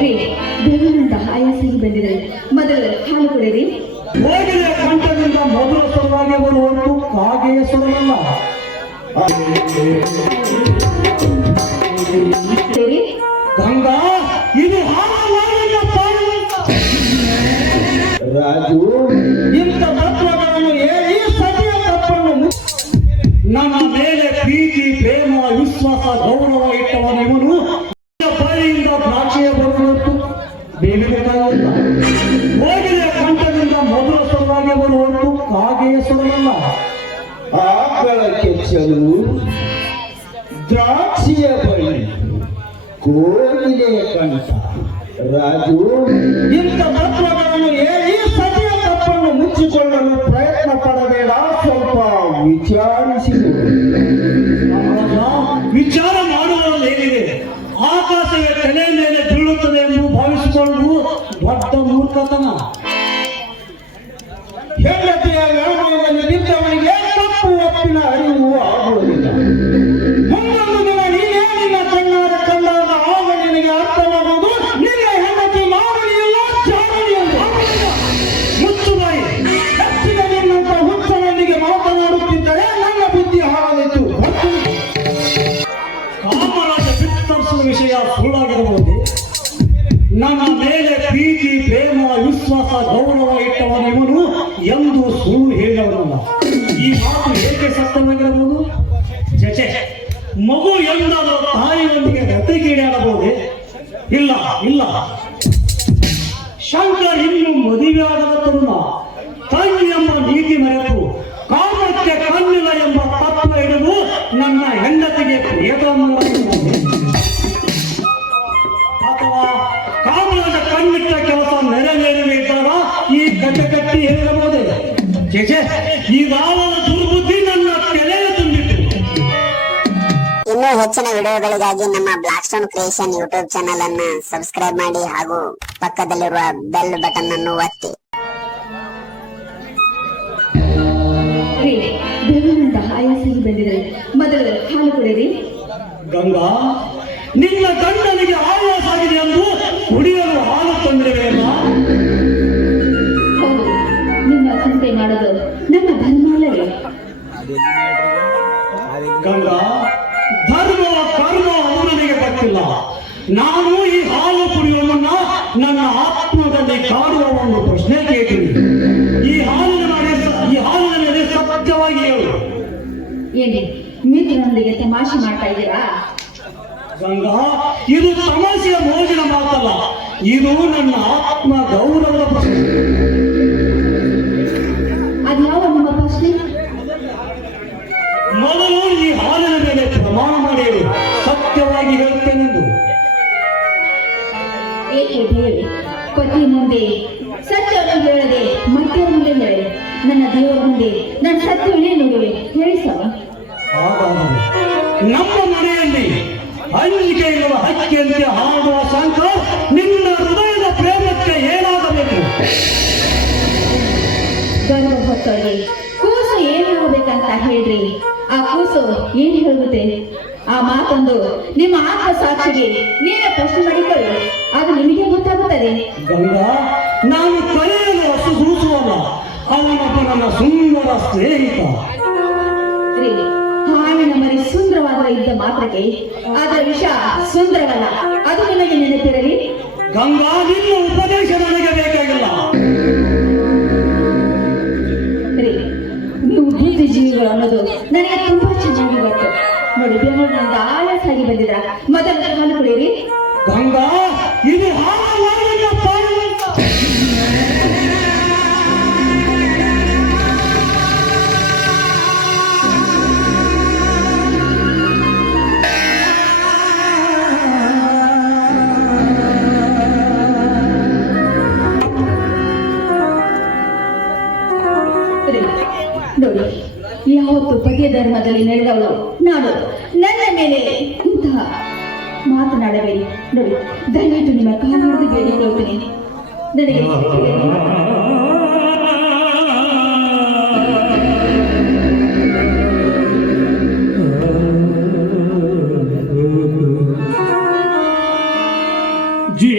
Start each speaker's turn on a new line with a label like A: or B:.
A: ರೀ ಬೆರಳಿನಿಂದ ಆಯಾಸಾಗಿ ಬಂದಿದೆ. ಮೊದಲು ಹಾಲು ಕೊಡಿರಿ
B: ಹೋಗಿನ ಕಂಠದಿಂದ ಮೊದಲ ಸ್ವರವಾಗಿ ಒಂದು ಕಾಗೆಯ ಸ್ವರವಲ್ಲ. ಗಂಗಾ ಇದು
C: ರಾಜು.
B: ಇಂಥ ತತ್ವಗಳನ್ನು ಹೇಳಿ ಸತಿಯ ತಪ್ಪನ್ನು ಮು- ನನ್ನ ಮೇಲೆ ಪ್ರೀತಿ ಪ್ರೇಮ ವಿಶ್ವಾಸ ಗೌರವ ಇಟ್ಟವನ ಬರುವಂತೂ ಕಾಗೆಯ ಸ್ವರವಲ್ಲ
C: ಆಕಳ ಕೆಚ್ಚಲು ದ್ರಾಕ್ಷಿಯ ಬಳಿ ಕೋಗಿಲೆಯ ಕಂಠ ರಾಜು.
B: ಇಂಥ ತತ್ವಗಳನ್ನು ಹೇಳಿ ಸತಿಯ ತಪ್ಪನ್ನು ಮುಚ್ಚಿಕೊಳ್ಳಲು ವಿಶ್ವಾಸ ಗೌರವ ಇಟ್ಟವನ ಇವನು ಎಂದು ಸುಳ್ಳು ಹೇಳಿದವನಲ್ಲ. ಈ ಮಾತು ಹೇಗೆ ಸತ್ಯವಾಗಿರಬಹುದು? ಚಚೆ ಮಗು ಎಂದಾದರೂ ತಾಯಿಯೊಂದಿಗೆ ಗತಿಗೀಡಾಡಬಹುದೇ ಇಲ್ಲ ಇಲ್ಲ. ಶಂಕರ್ ಇನ್ನು ಮದುವೆಯಾದ ತನ್ನ ತಂಗಿ ಎಂಬ ನೀತಿ ಮರೆತು ಕಾಮಕ್ಕೆ ಕಣ್ಣಿಲ್ಲ ಎಂಬ ತತ್ವ ಹಿಡಿದು ನನ್ನ ಹೆಂಡತಿಗೆ ಪ್ರಿಯತಮರಾಗಿದ್ದಾನೆ ಈ ದುರ್ಬುದ್ಧಿ ನನ್ನ
D: ಇನ್ನೂ ಹೆಚ್ಚಿನ ವಿಡಿಯೋಗಳಿಗಾಗಿ ನಮ್ಮ Black Stone Creation YouTube channel ಅನ್ನ ಸಬ್ಸ್ಕ್ರೈಬ್ ಮಾಡಿ ಹಾಗೂ ಪಕ್ಕದಲ್ಲಿರುವ ಬೆಲ್ ಬಟನ್ ಅನ್ನು ಒತ್ತಿ.
A: ರೀ ಬೆರಳಿನಿಂದ ಆಯಾಸಾಗಿ ಬಂದಿದೆ ಮೊದಲು ಹಾಲು ಕುಡಿಯಿರಿ
B: ಗಂಗಾ ನಿನ್ನ ಗಂಡನಿಗೆ ನಾನು ಈ ಹಾಲು ಕುಡಿಯುವ ಮುನ್ನ ನನ್ನ ಆತ್ಮದಲ್ಲಿ ಕಾಡುವ ಒಂದು ಪ್ರಶ್ನೆ ಕೇಳಿ ಈ ಹಾಲಿನ ಮೇಲೆ ಈ ಹಾಲಿನ ಮೇಲೆ ಸತ್ಯವಾಗಿ ಹೇಳು.
A: ಏನೇ ಮಿತ್ರನೊಂದಿಗೆ ತಮಾಷೆ ಮಾಡ್ತಾ ಇದ್ದೀರಾ?
B: ಗಂಗಾ ಇದು ತಮಾಷೆಯ ಮೋಜಿನ ಮಾತಲ್ಲ. ಇದು ನನ್ನ ಆತ್ಮ ಗೌರವದ ಪ್ರಶ್ನೆ.
A: ಏಕೆ ಹೇಳಿ ಪತಿ ಮುಂದೆ ಸತ್ಯವನ್ನು ಹೇಳದೆ ಮತ್ತೆ ಮುಂದೆ ಹೇಳಿ ನನ್ನ ದೇವರ ಮುಂದೆ ನನ್ನ ಸತ್ಯವನ್ನೇ ನೋಡುವೆ ಹೇಳಿ. ಸ್ವಾಮಿ
B: ಹಾಗಾದರೆ ನಮ್ಮ ಮನೆಯಲ್ಲಿ ಅಂಜಿಕೆ ಇರುವ ಹಕ್ಕಿಯಂತೆ ಹಾಡುವ ಶಾಂತ ನಿನ್ನ ಹೃದಯದ ಪ್ರೇಮಕ್ಕೆ ಏನಾಗಬೇಕು?
A: ಗರ್ಭ ಹೊತ್ತಲ್ಲಿ ಕೂಸು ಏನಾಗಬೇಕಂತ ಹೇಳ್ರಿ. ಆ ಕೂಸು ಏನ್ ಹೇಳುತ್ತೆ? ಆ ಮಾತೊಂದು ನಿಮ್ಮ ಆತ್ಮ ಸಾಕ್ಷಿಗೆ ನೀವೇ ಪ್ರಶ್ನೆ ಮಾಡಿಕೊಳ್ಳಿ ಅದು ನಿಮಗೆ ಗೊತ್ತಾಗುತ್ತದೆ.
B: ಗಂಗಾ ನಾನು ಕರೆಯಲು ಹಸುಗೂಸುವಲ್ಲ ಅವನೊಬ್ಬ ನನ್ನ ಸುಂದರ ಸ್ನೇಹಿತ.
A: ಹಾವಿನ ಮರಿ ಸುಂದರವಾದ ಇದ್ದ ಮಾತ್ರಕ್ಕೆ ಅದರ ವಿಷ ಸುಂದರವಲ್ಲ. ಅದು ನಿಮಗೆ ನೆನಪಿರಲಿ?
B: ಗಂಗಾ ನಿನ್ನ ಉಪದೇಶ ನನಗೆ ಬೇಕಾಗಿಲ್ಲ.
A: ನೀವು ನೀವು ಜೀವಿಗಳು ಅನ್ನೋದು ನನಗೆ ತುಂಬಾ ಚೆನ್ನಾಗಿ ಗೊತ್ತು. ನೋಡಿ ಬೆಂಗಳೂರಿನಿಂದ ಆಳಸಾಗಿ ಬಂದಿದ್ರ ಮೊದಲು ನೋಡಿ ಯಾವತ್ತು ಬಗೆ ಧರ್ಮದಲ್ಲಿ ನಡೆದವಳು ನಾನು ನನ್ನ ಮೇಲೆ ಇಂತಹ ಮಾತನಾಡಬೇಡಿ ನೋಡಿ ದಯವಿಟ್ಟು ನಿಮ್ಮ ಕಾಲು ಬೇಡಿಕೊಳ್ತೀನಿ ನನಗೆ
B: ಜೀ